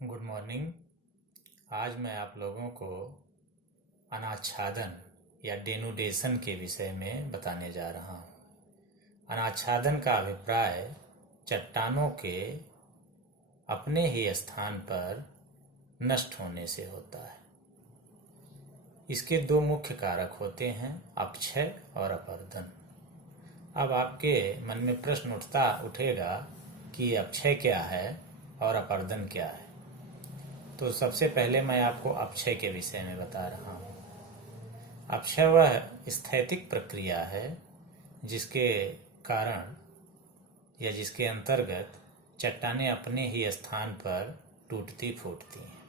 Good morning. आज मैं आप लोगों को अनाच्छादन या डेनुडेशन के विषय में बताने जा रहा हूँ। अनाच्छादन का अभिप्राय चट्टानों के अपने ही स्थान पर नष्ट होने से होता है। इसके दो मुख्य कारक होते हैं, अपक्षय और अपरदन। अब आपके मन में प्रश्न उठेगा कि अपक्षय क्या है और अपरदन क्या है। तो सबसे पहले मैं आपको अपक्षय के विषय में बता रहा हूँ। अपक्षय वह स्थैतिक प्रक्रिया है जिसके कारण या जिसके अंतर्गत चट्टानें अपने ही स्थान पर टूटती फूटती हैं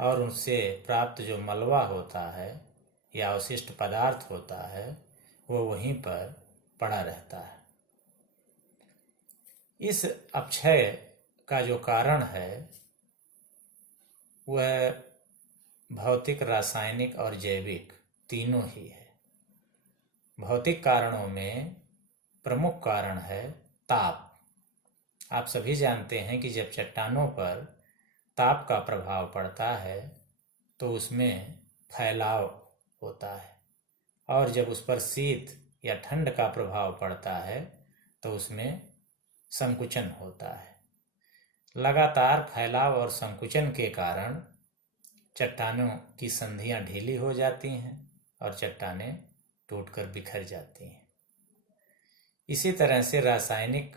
और उनसे प्राप्त जो मलबा होता है या अवशिष्ट पदार्थ होता है वो वहीं पर पड़ा रहता है। इस अपक्षय का जो कारण है वह भौतिक, रासायनिक और जैविक तीनों ही है। भौतिक कारणों में प्रमुख कारण है ताप। आप सभी जानते हैं कि जब चट्टानों पर ताप का प्रभाव पड़ता है तो उसमें फैलाव होता है और जब उस पर शीत या ठंड का प्रभाव पड़ता है तो उसमें संकुचन होता है। लगातार फैलाव और संकुचन के कारण चट्टानों की संधियां ढीली हो जाती हैं और चट्टानें टूटकर बिखर जाती हैं। इसी तरह से रासायनिक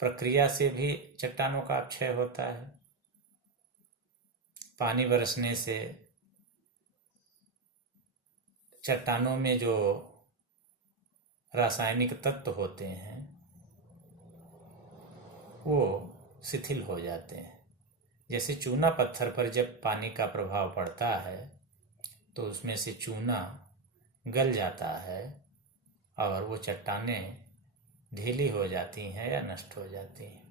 प्रक्रिया से भी चट्टानों का अपक्षय होता है। पानी बरसने से चट्टानों में जो रासायनिक तत्व होते हैं वो शिथिल हो जाते हैं। जैसे चूना पत्थर पर जब पानी का प्रभाव पड़ता है तो उसमें से चूना गल जाता है और वो चट्टानें ढीली हो जाती हैं या नष्ट हो जाती हैं।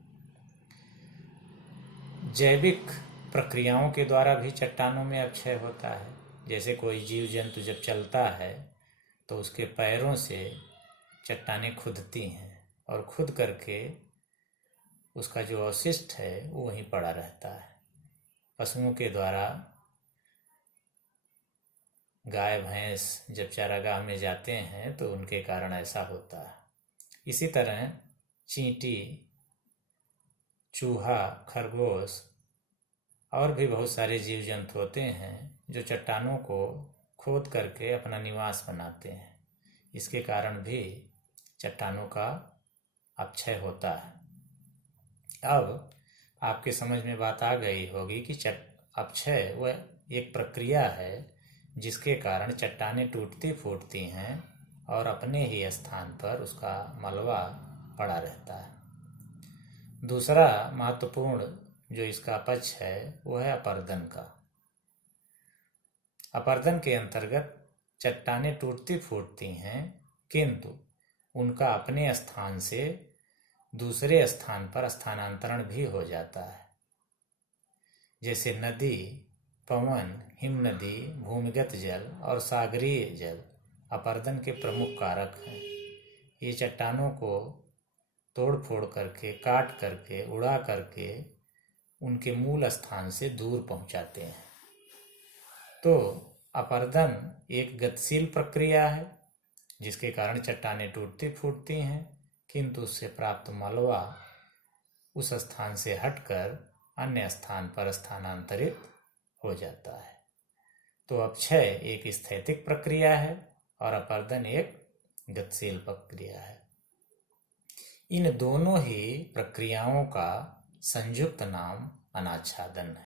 जैविक प्रक्रियाओं के द्वारा भी चट्टानों में अपक्षय होता है। जैसे कोई जीव जंतु जब चलता है तो उसके पैरों से चट्टानें खुदती हैं और खुद करके उसका जो अवशिष्ट है वो वहीं पड़ा रहता है। पशुओं के द्वारा गाय भैंस जब चारागाह में जाते हैं तो उनके कारण ऐसा होता है। इसी तरह चींटी, चूहा, खरगोश और भी बहुत सारे जीव जंतु होते हैं जो चट्टानों को खोद करके अपना निवास बनाते हैं। इसके कारण भी चट्टानों का अपक्षय होता है। अब आपके समझ में बात आ गई होगी कि अपक्षय वह एक प्रक्रिया है जिसके कारण चट्टानें टूटती फूटती हैं और अपने ही स्थान पर उसका मलबा पड़ा रहता है। दूसरा महत्वपूर्ण जो इसका पक्ष है वह है अपरदन का। अपरदन के अंतर्गत चट्टानें टूटती फूटती हैं किंतु उनका अपने स्थान से दूसरे स्थान पर स्थानांतरण भी हो जाता है। जैसे नदी, पवन, हिमनदी, भूमिगत जल और सागरीय जल अपरदन के प्रमुख कारक हैं। ये चट्टानों को तोड़ फोड़ करके, काट करके, उड़ा करके उनके मूल स्थान से दूर पहुंचाते हैं। तो अपरदन एक गतिशील प्रक्रिया है जिसके कारण चट्टानें टूटती फूटती हैं किंतु उससे प्राप्त मलबा उस स्थान से हटकर अन्य स्थान पर स्थानांतरित हो जाता है। तो अपक्षय एक स्थैतिक प्रक्रिया है और अपरदन एक गतिशील प्रक्रिया है। इन दोनों ही प्रक्रियाओं का संयुक्त नाम अनाच्छादन है।